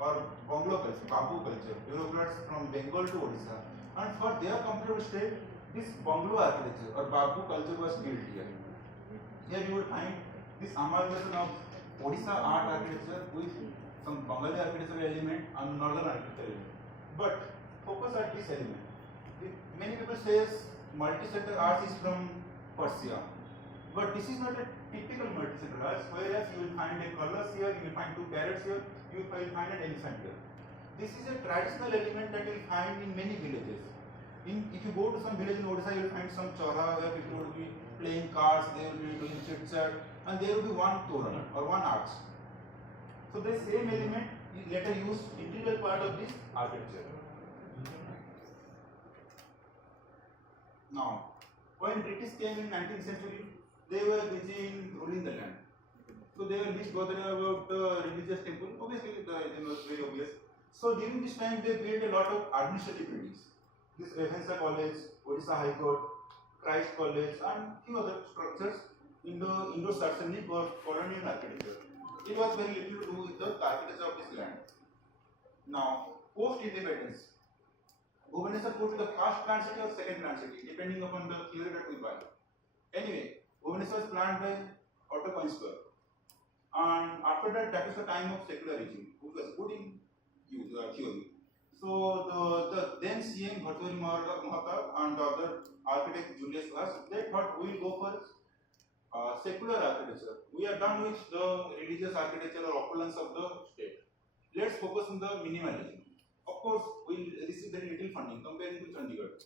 or bungalow culture, babu culture, bureaucrats from Bengal to Odisha, and for their comfortable stay, this bungalow architecture or babu culture was built here. Here you will find this amalgamation of Odisha art architecture with some Bengali architectural element and northern architectural element. But focus at this element. Many people say multi-center arts is from Persia, but this is not a typical multi-center arts. Whereas you will find a colors here, you will find two parrots here, you will find an elephant here. This is a traditional element that you will find in many villages. If you go to some village in Odisha, you will find some chora where people will be playing cards, they will be doing chit chat, and there will be one toran or one arch. So the same element is later used integral part of this architecture. Now, when British came in 19th century, they were busy in ruling the land. So they were least bothered about the religious temple. Obviously, it was very obvious. So during this time, they built a lot of administrative buildings. This Revensa College, Odisha High Court, Christ College, and few other structures in the Indo-Saxonic or colonial architecture. It was very little to do with the architecture of this land. Now, post-independence, Bhubaneswar could be the first planned city or second planned city, depending upon the theory that we buy. Anyway, Bhubaneswar was planned by Otto Koenigsberg. And after that, that is the time of secular regime, which was good in theory. So the then CM Bhartwari Mahata and the other architect Julius Vas, they thought we will go for secular architecture. We are done with the religious architecture or opulence of the state. Let's focus on the minimalism. Of course, we will receive very little funding compared to Chandigarh.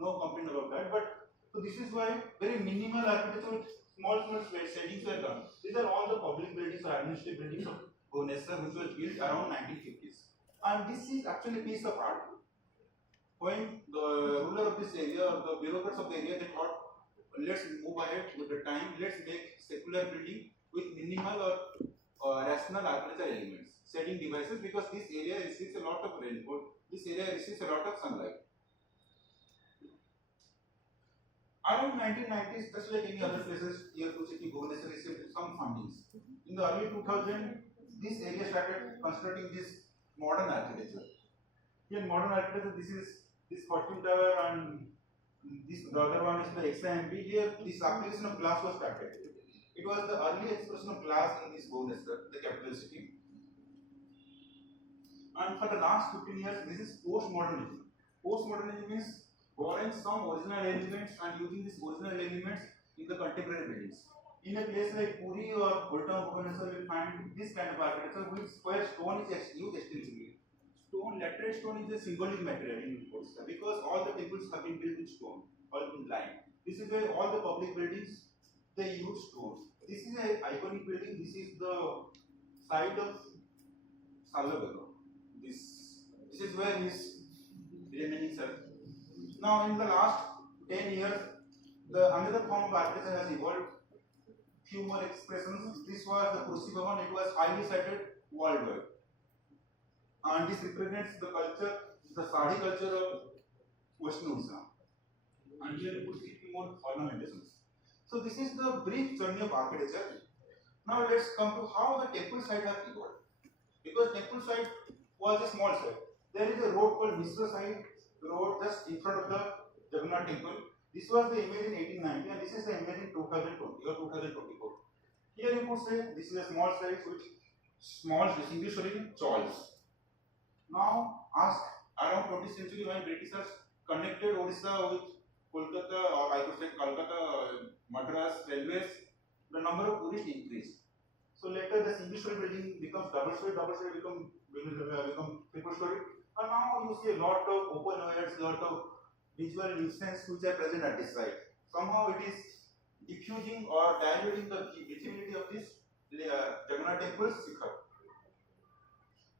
No complaint about that. But so this is why very minimal architecture with small shadings were done. These are all the public buildings or administrative buildings of Bhubaneswar, which was built around 1950s. And this is actually a piece of art. When the ruler of this area or the bureaucrats of the area, they thought, let's move ahead with the time, let's make secular building with minimal or rational architectural elements, setting devices, because this area receives a lot of rainfall, this area receives a lot of sunlight. Around 1990s, just like any other places, Tier 2 city, Bhubaneswar received some fundings. In the early 2000s, this area started constructing this modern architecture. Here, in modern architecture, this is this fortune tower, and the other one is the XIMP. Here, this application of glass was started. It was the early expression of glass in this Bhubaneswar, the capital city. And for the last 15 years, this is postmodernism. Postmodernism means borrowing some original elements and using these original elements in the contemporary buildings. In a place like Puri or Old Town Bhubaneswar, you will find this kind of architecture where stone is used extensively. Stone, laterite stone is a symbolic material in Odisha because all the temples have been built with stone, all in line. This is why all the public buildings they use stones. This is an iconic building. This is the site of Salabego. This is where his remaining self. Now, in the last 10 years, another form of architecture has evolved. Few more expressions. This was the Krusi Bhavan. It was highly cited worldwide, and this represents the culture, the Sari culture of Western Odisha. And here you could see few more ornamentations. So this is the brief journey of architecture. Now let's come to how the temple site has evolved. Because temple site was a small site. There is a road called Mishra Site road just in front of the Jagannath temple. This was the image in 1890 and this is the image in 2020 or 2024. Here you could say this is a small site with small single-story chawls. Now ask around 20th century when Britishers connected Odisha with Kolkata, or I could say Calcutta, Madras railways, the number of tourists increased. So later the single-story building becomes double-story become triple-story, and now you see a lot of open areas, lot of visual nuisance which are present at this site. Somehow it is diffusing or diluting the visibility of this Jagannath temple Shikhar.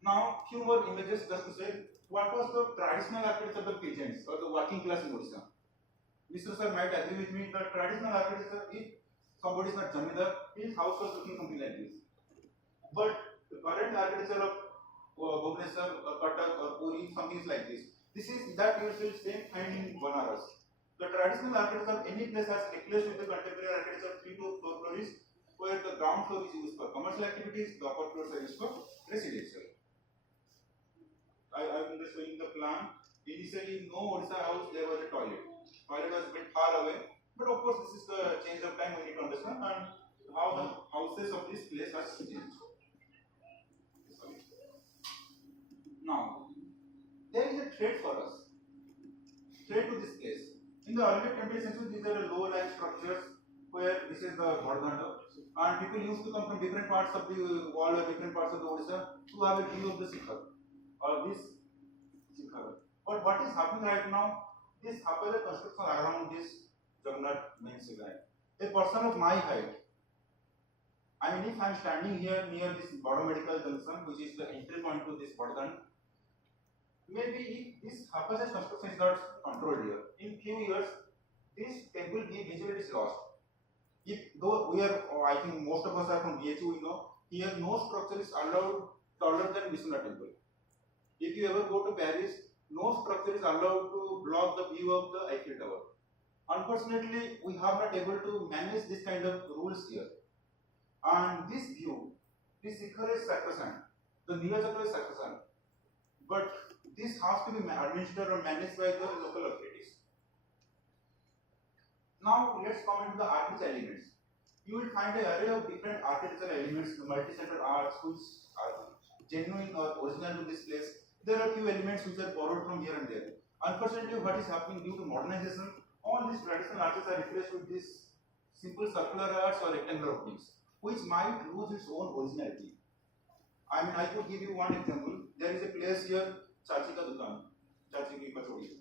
Now, few more images just to say what was the traditional architecture of the peasants or the working class in Odisha. Mr. Sir might agree with me that traditional architecture, if somebody is not Jamidar, his house was looking something like this. But the current architecture of Bhubaneswar or Cuttack or Puri, something is like this. This is that you will same find in Banaras. The traditional architecture of any place has replaced with the contemporary architecture of 3 to 4 floors, where the ground floor is used for commercial activities, the upper floors are used for residential. in the plan, initially no Odisha house there was a toilet. Toilet was a bit far away, but of course this is the change of time we need to understand and how the houses of this place has changed. Now, there is a threat for us, threat to this place. In the early 20th century, these are low-lying structures where this is the Gordhanda, and people used to come from different parts of the world or different parts of the Odisha to have a view of the Sikhar or this Sikhar. But what is happening right now? This haphazard construction around this Jagannath main Sikhar. A person of my height, I mean, if I am standing here near this Bado Medical Junction, which is the entry point to this Bardhan, maybe if this haphazard construction is not controlled here, in few years, this temple visibility is lost. If though we are, I think most of us are from BHU, you know, here no structure is allowed taller than Vishwanath temple. If you ever go to Paris, no structure is allowed to block the view of the Eiffel Tower. Unfortunately, we have not able to manage this kind of rules here. And this view, this Sikhar is sacrosanct, the Niyajaka is sacrosanct. But this has to be administered or managed by the local authorities. Now let's come into the architectural elements. You will find an array of different architectural elements, the multi-centered arts, which are genuine or original to this place. There are few elements which are borrowed from here and there. Unfortunately, what is happening due to modernization, all these traditional arches are replaced with these simple circular arts or rectangular openings, which might lose its own originality. I mean, I could give you one example. There is a place here, Chachi Ka Dukan, Chachi Ki Kachori.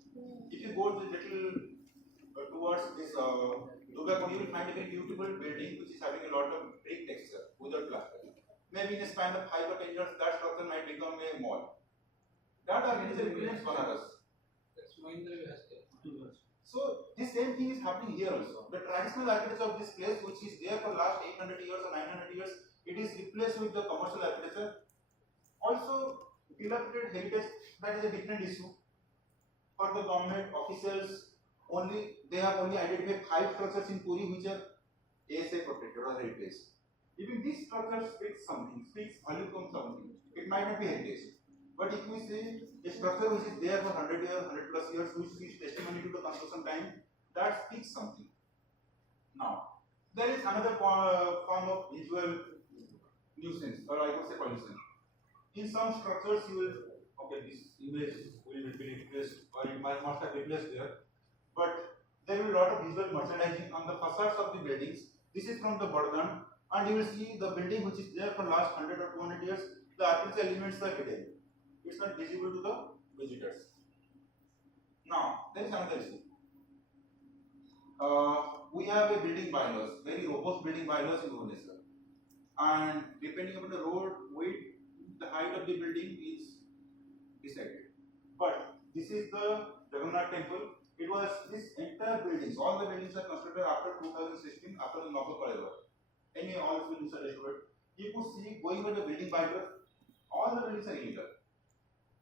If you go to the little towards this Durga Kund, you will find a very beautiful building which is having a lot of brick texture without plaster. Maybe in a span of 5 or 10 years, that structure might become a mall. That architecture represents Banaras. So this same thing is happening here also. The traditional architecture of this place, which is there for last 800 years or 900 years, it is replaced with the commercial architecture. Also, dilapidated heritage, that is a different issue. For the government officials, they have only identified 5 structures in Puri which are ASA protected or heritage. Even these structures speaks volume from something. It might not be heritage. But if we see a structure which is there for 100 years, 100 plus years, which is testimony to the construction time, that speaks something. Now, there is another form of visual nuisance, or I would say pollution. In some structures, you will, okay, this image will be replaced, or it must have replaced there. But there will be a lot of visual merchandising on the facades of the buildings. This is from the Bardhan, and you will see the building which is there for last 100 or 200 years, the architectural elements are hidden. It's not visible to the visitors. Now, there is another issue. We have a building bylaws, very robust building bylaws in Bhubaneswar. And depending upon the road width, the height of the building is decided. But this is the Jagannath temple. It was this entire buildings, all the buildings are constructed after 2016, after the Nobel College. All the buildings are destroyed. You could see going by the building bylaws, all the buildings are illegal.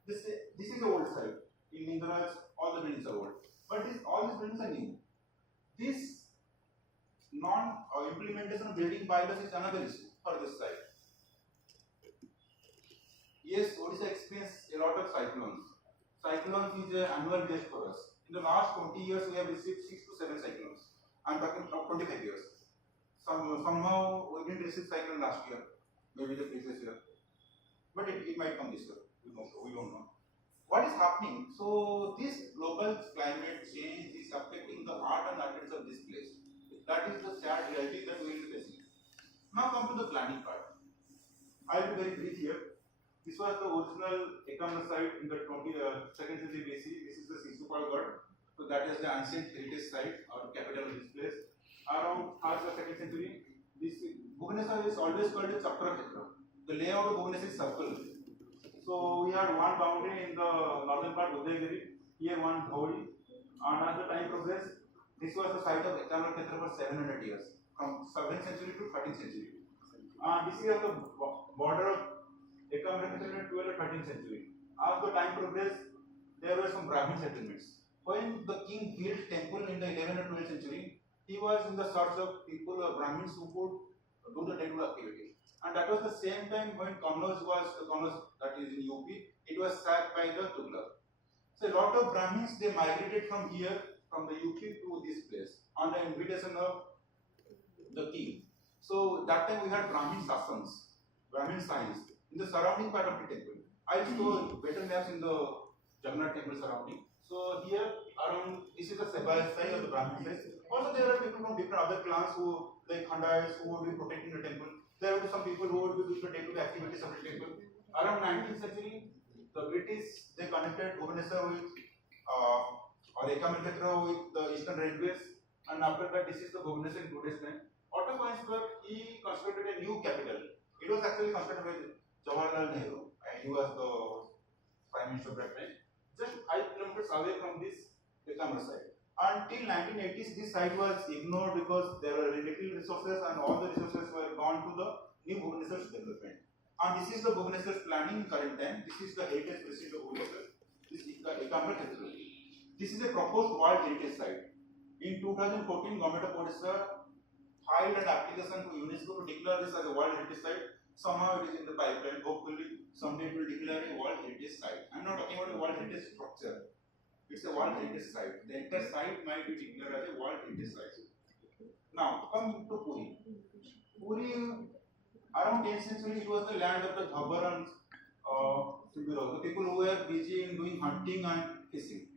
This is the old side. In Lingaraj, all the buildings are old. But all these buildings are new. This non-implementation of building bylaws is another issue for this side. Yes, Odisha experienced a lot of cyclones. Cyclones is an annual test for us. In the last 20 years, we have received 6 to 7 cyclones. I'm talking of 25 years. Somehow we didn't receive cyclone last year, maybe the previous year. But it might come this year. We don't know. What is happening? So this global climate change is affecting the art and architecture of this place. That is the sad reality that we will be facing. Now come to the planning part. I will be very brief here. This was the original Ekamra site in the 22nd century BC. This is the Sisupal God. So that is the ancient heritage site or capital of this place. Around 1st or 2nd century, this Bhubaneswar is always called a Chakra Khetra. The layout of Bhubaneswar is circle. So we had one boundary in the northern part, Udayagiri, here one Dhauri, and as the time progressed, this was the site of Ekamra Khetra for 700 years, from 7th century to 13th century. And this is the border of Ekamra Khetra in 12th or 13th century. As the time progressed, there were some Brahmin settlements. When the king built temple in the 11th or 12th century, he was in the search of people or Brahmins who could do the temple activity. And that was the same time when Kannauj that is in UP, it was sacked by the Tughlaq. So a lot of Brahmins they migrated from here, from the UP to this place on the invitation of the king. So that time we had Brahmin Sasans, Brahmin signs in the surrounding part of the temple. I saw better maps in the Jagannath temple surrounding. So here around this is the Sebai side of the Brahmin side. Also there are people from different other clans who like Khandais who would be protecting the temple. There would be some people who would be doing the day-to-day activities of the temple. Around 19th century, the British they connected Bhubaneswar with or Ekametra with the Eastern Railways, and after that this is the Bhubaneswar in today's time. Otto Koenigsberg, he constructed a new capital. It was actually constructed by Jawaharlal Nehru, and he was the prime minister of that time. Just 5 kilometers away from this Ekamra site. Until 1980s, this site was ignored because there were little resources, and all the resources were gone to the new Bhubaneswar development. And this is the Bhubaneswar planning in current time. This is the heritage precinct of Bhubaneswar. This is the Ekamra Cathedral. This is a proposed World Heritage Site. In 2014, Government of Odisha filed an application to UNESCO to declare this as a World Heritage Site. Somehow it is in the pipeline. Hopefully, someday it will declare a World Heritage Site. I am not talking about a World Heritage structure. It's a World Heritage Site. The entire site might be declared as a World Heritage Site. Now, come to Puri. Puri, around 10th century, it was the land of the Ghabbar and the people who were busy in doing hunting and fishing.